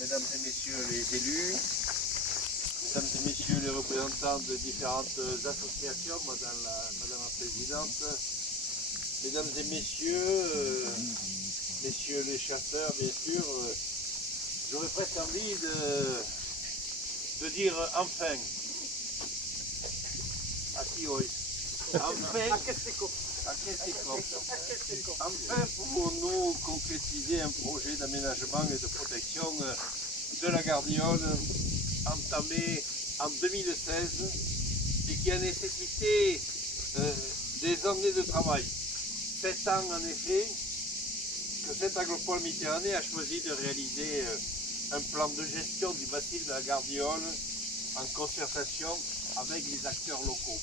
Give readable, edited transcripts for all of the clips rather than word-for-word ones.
Mesdames et messieurs les élus, mesdames et messieurs les représentants de différentes associations, madame la présidente, mesdames et messieurs, messieurs les chasseurs, bien sûr, j'aurais presque envie de dire enfin. Aquí hoy. Enfin, enfin pouvons-nous concrétiser un projet d'aménagement et de protection de la Gardiole entamé en 2016 et qui a nécessité des années de travail. 7 ans en effet que cette agropole Méditerranée a choisi de réaliser un plan de gestion du massif de la Gardiole en concertation avec les acteurs locaux.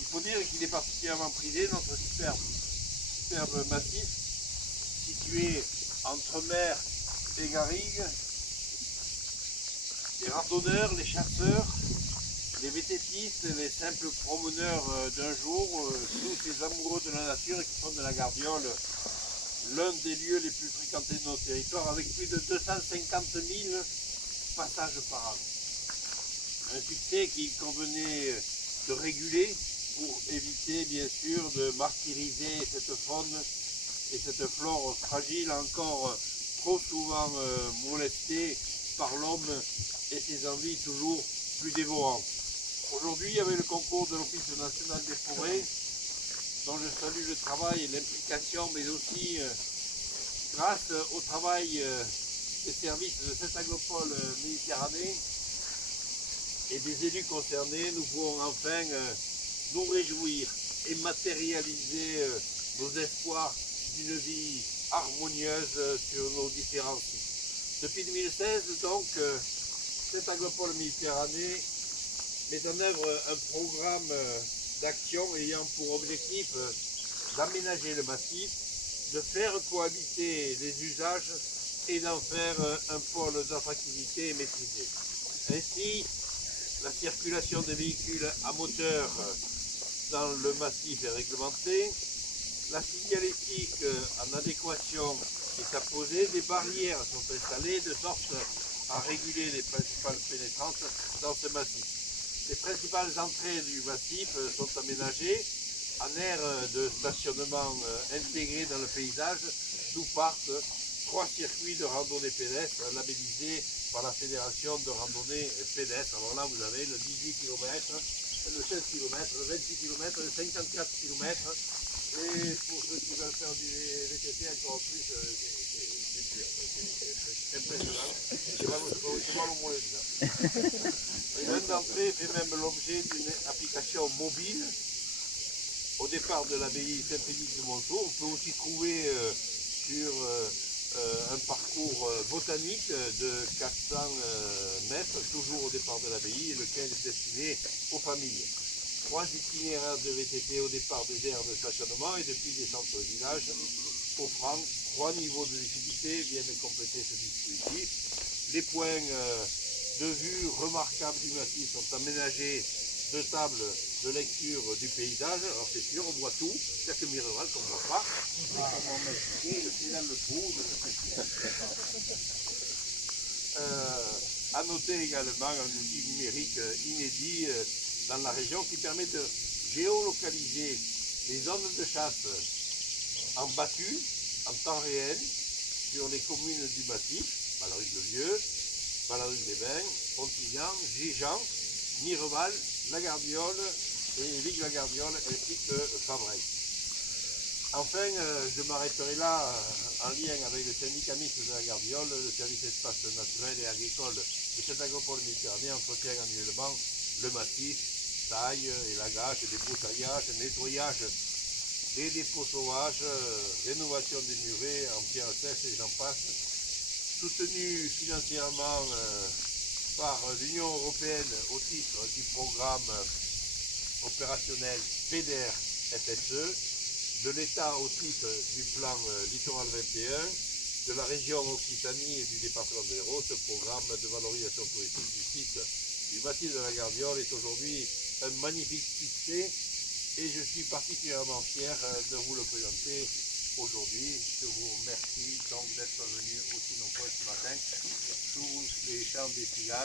Il faut dire qu'il est particulièrement prisé, notre superbe massif, situé entre mer et garrigue. Les randonneurs, les chasseurs, les vététistes, les simples promeneurs d'un jour, tous ces amoureux de la nature qui font de la Gardiole l'un des lieux les plus fréquentés de nos territoires, avec plus de 250 000 passages par an. Un succès qu'il convenait de réguler pour éviter bien sûr de martyriser cette faune et cette flore fragile encore trop souvent molestée par l'homme et ses envies toujours plus dévorantes. Aujourd'hui, avec le concours de l'Office national des forêts, dont je salue le travail et l'implication, mais aussi grâce au travail des services de cette agropole Méditerranée et des élus concernés, nous pouvons enfin nous réjouir et matérialiser nos espoirs d'une vie harmonieuse sur nos différents sites. Depuis 2016, donc, cette agropole Méditerranée met en œuvre un programme d'action ayant pour objectif d'aménager le massif, de faire cohabiter les usages et d'en faire un pôle d'attractivité maîtrisé. Ainsi, la circulation des véhicules à moteur dans le massif est réglementée, la signalétique en adéquation est apposée, des barrières sont installées de sorte à réguler les principales pénétrances dans ce massif. Les principales entrées du massif sont aménagées en aire de stationnement intégré dans le paysage, d'où partent 3 circuits de randonnée pédestre labellisés par la Fédération de randonnée pédestre. Alors là, vous avez le 18 km, le 16 km, le 26 km, le 54 km. Et pour ceux qui veulent faire du VTT encore plus, c'est impressionnant. C'est mal au mollet déjà. L'un d'entre eux fait même l'objet d'une application mobile. Au départ de l'abbaye Saint-Félix de Monceau, on peut aussi trouver sur un parcours botanique de 400 mètres, toujours au départ de l'abbaye, lequel est destiné aux familles. 3 itinéraires de VTT au départ des aires de stationnement et depuis des centres-villages, offrant 3 niveaux de difficulté viennent compléter ce dispositif. Les points de vue remarquables du massif sont aménagés de tables de lecture du paysage. Alors c'est sûr, on voit tout, c'est que Mireval qu'on ne voit pas, mais comme on m'a expliqué, c'est dans le trou à noter également un outil numérique inédit dans la région qui permet de géolocaliser les zones de chasse en battu, en temps réel, sur les communes du massif, Ballaruc-le-Vieux, Ballaruc-les-Bains, Pontillan, Gijan, Mireval, La Gardiole et Vic-la-Gardiole ainsi que Favrel. Enfin, je m'arrêterai là en lien avec le syndicat mixte de la Gardiole. Le service espace naturel et agricole de cette agropole Méditerranée entretient annuellement le massif, taille, élagage, débroussaillage, nettoyage des dépôts sauvages, rénovation des murets en pierre sèche et j'en passe, soutenu financièrement par l'Union européenne au titre du programme opérationnel PDR-FSE, de l'État au titre du plan Littoral 21, de la région Occitanie et du département de l'Hérault. Ce programme de valorisation touristique du site du massif de la Gardiole est aujourd'hui un magnifique succès et je suis particulièrement fier de vous le présenter aujourd'hui. Je vous remercie donc d'être venu aussi nombreux ce matin sous chant des cigales.